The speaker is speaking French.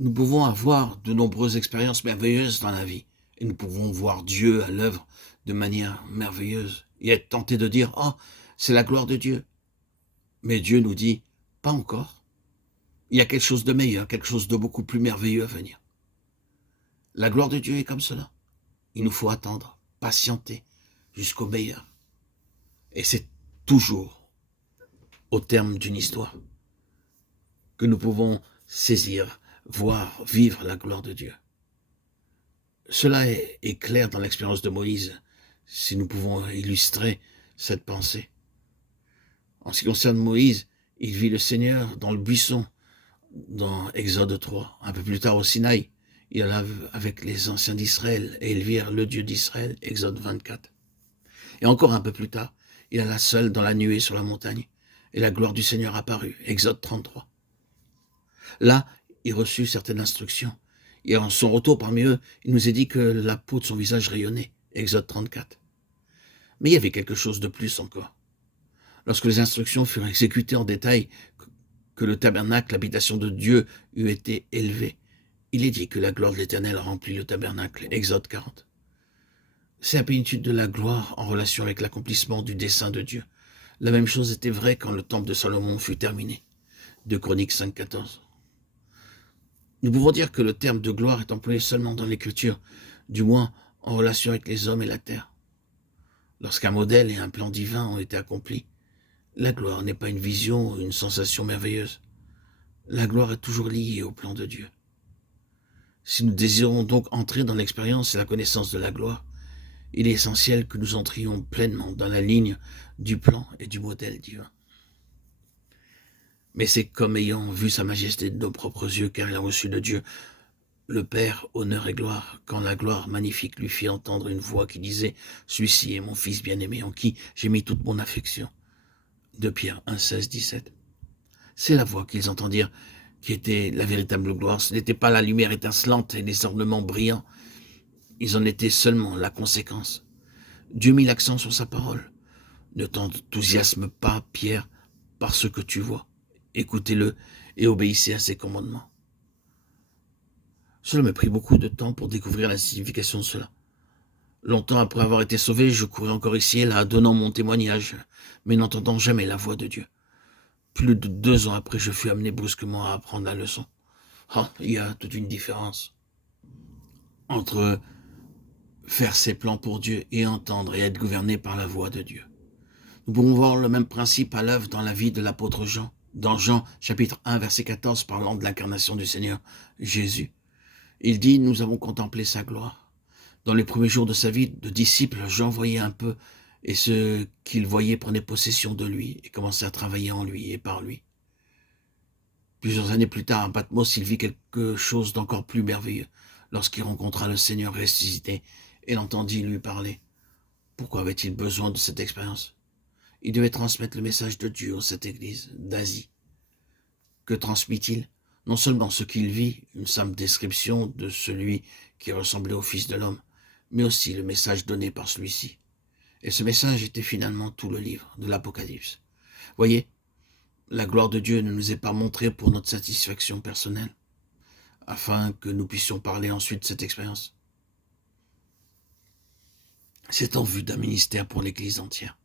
Nous pouvons avoir de nombreuses expériences merveilleuses dans la vie. Et nous pouvons voir Dieu à l'œuvre de manière merveilleuse. Et être tenté de dire, oh, c'est la gloire de Dieu. Mais Dieu nous dit, pas encore. Il y a quelque chose de meilleur, quelque chose de beaucoup plus merveilleux à venir. La gloire de Dieu est comme cela. Il nous faut attendre, patienter jusqu'au meilleur. Et c'est toujours au terme d'une histoire que nous pouvons saisir, voir, vivre la gloire de Dieu. Cela est clair dans l'expérience de Moïse, si nous pouvons illustrer cette pensée. En ce qui concerne Moïse, il vit le Seigneur dans le buisson, dans Exode 3. Un peu plus tard au Sinaï, il alla avec les anciens d'Israël et ils virent le Dieu d'Israël, Exode 24. Et encore un peu plus tard, il alla seul dans la nuée sur la montagne, et la gloire du Seigneur apparut, Exode 33. Là, il reçut certaines instructions, et en son retour parmi eux, il nous est dit que la peau de son visage rayonnait, Exode 34. Mais il y avait quelque chose de plus encore. Lorsque les instructions furent exécutées en détail, que le tabernacle, l'habitation de Dieu, eût été élevé, il est dit que la gloire de l'Éternel remplit le tabernacle, Exode 40. C'est la plénitude de la gloire en relation avec l'accomplissement du dessein de Dieu. La même chose était vraie quand le temple de Salomon fut terminé. 2 Chroniques 5,14. Nous pouvons dire que le terme de gloire est employé seulement dans l'Écriture, du moins en relation avec les hommes et la terre. Lorsqu'un modèle et un plan divin ont été accomplis, la gloire n'est pas une vision ou une sensation merveilleuse. La gloire est toujours liée au plan de Dieu. Si nous désirons donc entrer dans l'expérience et la connaissance de la gloire, il est essentiel que nous entrions pleinement dans la ligne du plan et du modèle divin. Mais c'est comme ayant vu sa majesté de nos propres yeux, car il a reçu de Dieu le Père, honneur et gloire, quand la gloire magnifique lui fit entendre une voix qui disait « Celui-ci est mon Fils bien-aimé, en qui j'ai mis toute mon affection. » 2 Pierre 1, 16, 17. C'est la voix qu'ils entendirent qui était la véritable gloire. Ce n'était pas la lumière étincelante et les ornements brillants. Ils en étaient seulement la conséquence. Dieu mit l'accent sur sa parole. Ne t'enthousiasme pas, Pierre, par ce que tu vois. Écoutez-le et obéissez à ses commandements. Cela m'a pris beaucoup de temps pour découvrir la signification de cela. Longtemps après avoir été sauvé, je courais encore ici et là, donnant mon témoignage, mais n'entendant jamais la voix de Dieu. Plus de 2 ans après, je fus amené brusquement à apprendre la leçon. Oh, il y a toute une différence entre faire ses plans pour Dieu et entendre et être gouverné par la voix de Dieu. Nous pouvons voir le même principe à l'œuvre dans la vie de l'apôtre Jean. Dans Jean, chapitre 1, verset 14, parlant de l'incarnation du Seigneur Jésus. Il dit, nous avons contemplé sa gloire. Dans les premiers jours de sa vie de disciple, Jean voyait un peu, et ce qu'il voyait prenait possession de lui, et commençait à travailler en lui et par lui. Plusieurs années plus tard, à Patmos, il vit quelque chose d'encore plus merveilleux, lorsqu'il rencontra le Seigneur ressuscité, et l'entendit lui parler. Pourquoi avait-il besoin de cette expérience? Il devait transmettre le message de Dieu à cette église d'Asie. Que transmit-il? Non seulement ce qu'il vit, une simple description de celui qui ressemblait au Fils de l'homme, mais aussi le message donné par celui-ci. Et ce message était finalement tout le livre de l'Apocalypse. Voyez, la gloire de Dieu ne nous est pas montrée pour notre satisfaction personnelle, afin que nous puissions parler ensuite de cette expérience. C'est en vue d'un ministère pour l'Église entière.